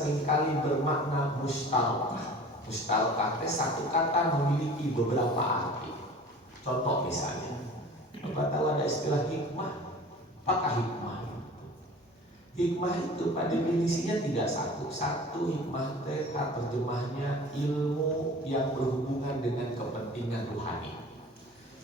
seringkali bermakna mustalqah. Mustalqah itu satu kata memiliki beberapa arti. Contoh misalnya, Bapak tahu ada istilah hikmah. Apakah hikmah? Hikmah itu pada definisinya tidak satu. Satu hikmah itu terjemahnya ilmu yang berhubungan dengan kepentingan rohani.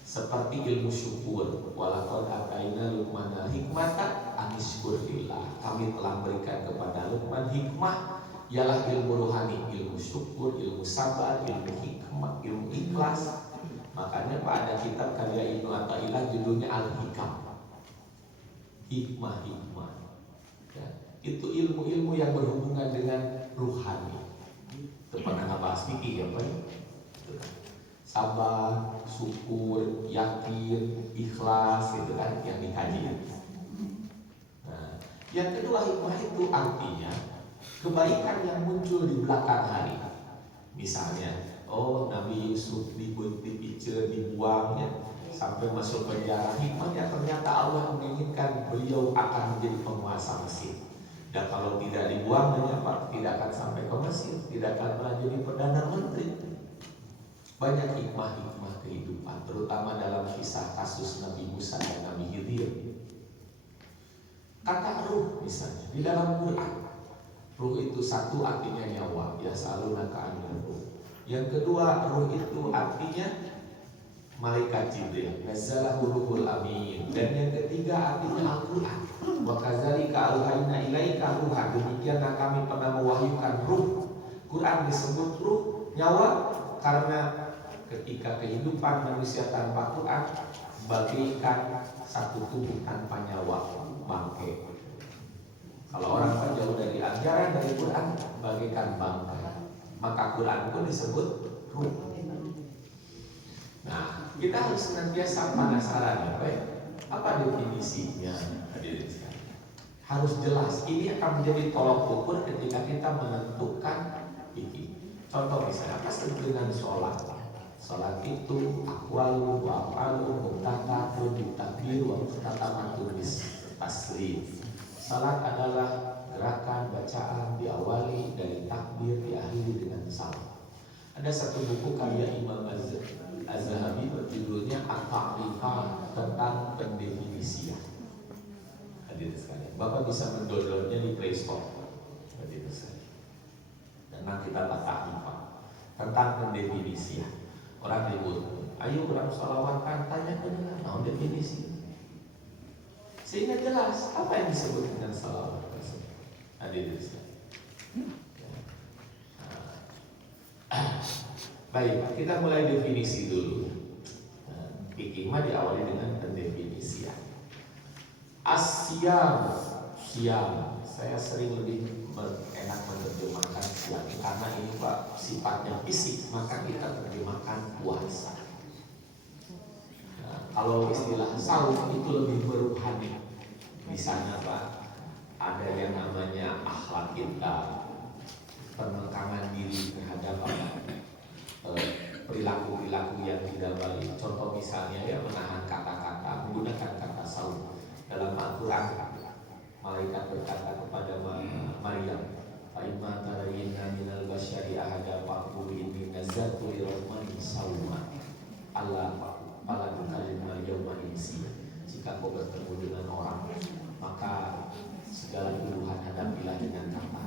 Seperti ilmu syukur, walaqad ataina Luqmanal hikmata anishkur lillah. Kami telah berikan kepada Luqman hikmah, ialah ilmu rohani, ilmu syukur, ilmu sabar, ilmu hikmah, ilmu ikhlas. Makanya pada kitab karya Ibnu Athaillah judulnya Al-Hikam. Hikmah-hikmah. Ya, itu ilmu-ilmu yang berhubungan dengan rohani. Itu pernah ngebahas fikih ya Pak? Sabar, syukur, yakin, ikhlas, itu kan yang dikaji. Nah, yang kedua hikmah itu artinya kebaikan yang muncul di belakang hari. Misalnya, Nabi Yusuf dipicil, dibuangnya sampai masuk penjara. Hikmahnya ternyata Allah menginginkan beliau akan menjadi penguasa Mesir. Dan kalau tidak dibuang, Pak, tidak akan sampai ke Mesir, tidak akan menjadi perdana menteri. Banyak hikmah-hikmah kehidupan, terutama dalam kisah kasus Nabi Musa dan Nabi Khidir. Kata ruh misalnya di dalam Quran, ruh itu satu artinya nyawa, ya salunaka anil ruh. Yang kedua, ruh itu artinya malaikat Jibril, nazzalahu ruhul amin. Dan yang ketiga artinya Al-Quran. Wa kadzalika auhayna ilaika ruhan. Demikian kami pernah mewahyukan ruh. Quran disebut ruh, nyawa, karena ketika kehidupan manusia tanpa Quran bagaikan satu tubuh tanpa nyawa, bangkai. Kalau orang kan jauh dari ajaran dari Quran bagaikan bangkai, maka Quran pun disebut ruh. Nah, kita harus senantiasa penasaran ya, apa definisinya? Hadirin sekalian, harus jelas. Ini akan menjadi tolok ukur ketika kita menentukan ini. Contoh misalnya, apa dengan sholat? Salat itu aqwalu wa afalu mubtada'un bitakbir wa muhtatamatun taslim. Salat adalah gerakan bacaan diawali dari takbir, diakhiri dengan salam. Ada satu buku karya Imam Az-Zahabi berjudulnya At-Ta'rifah, tentang pendefinisian. Hadirin sekalian, Bapak bisa mendownloadnya di Play Store. Hadirin sekalian, tentang kitab At-Ta'rifah tentang pendefinisian. Orang ribut, ayo orang sholawatkan, tanya ke dia, nah definisi. Sehingga jelas apa yang disebut dengan sholawat tersebut. Hadirin sekalian. Baik, kita mulai definisi dulu. Hikmah diawali dengan pendefinisian. Asyam, siam. Saya sering lebih enak menerjemahkan siam karena ini Pak sifatnya fisik, maka kita terjemahkan puasa. Nah, kalau istilah saum itu lebih beruhani. Di sana Pak ada yang namanya akhlak kita, penekangan diri terhadap perilaku-perilaku yang tidak baik. Contoh misalnya ya menahan kata-kata, menggunakan kata saum. Dalam Al-Quran malaikat berkata kepada Maryam, "Fa'imma tarayna minal basyari ahada faqul inni nazartu lirahmani sawma." Allah fala tukallimna yawma insiya. Jika kau bertemu dengan orang, maka segala tuduhan hadapilah dengan kata